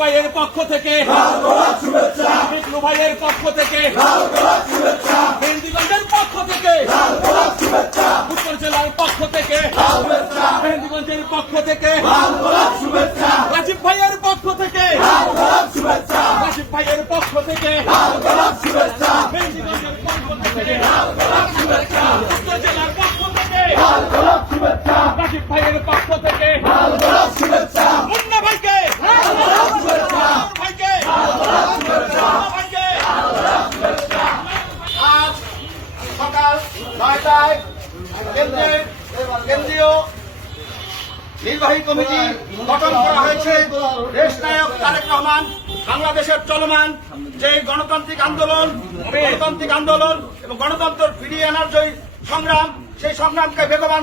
ভাইয়ের পক্ষ থেকে বিপ্লু ভাইয়ের পক্ষ থেকে মেহেন্দিগঞ্জের পক্ষ থেকে উত্তর জেলার পক্ষ থেকে মেহেন্দিগঞ্জের পক্ষ থেকে রাজীব ভাইয়ের পক্ষ থেকে রাজীব ভাইয়ের পক্ষ থেকে মেহেন্দিগঞ্জের পক্ষ থেকে উত্তর জেলার পক্ষ থেকে রাজীব ভাইয়ের পক্ষ থেকে মুন্না ভাইকে ভাইকে ভাইকে আজ সকাল 9টায় কেন্দ্রীয় নির্বাহী কমিটি গঠন করা হয়েছে। দেশ নায়ক তারেক রহমান বাংলাদেশের চলমান যে গণতান্ত্রিক আন্দোলন এবং গণতন্ত্র ফিরিয়ে আনার যে সংগ্রাম, সেই সংগ্রামকে বেগবান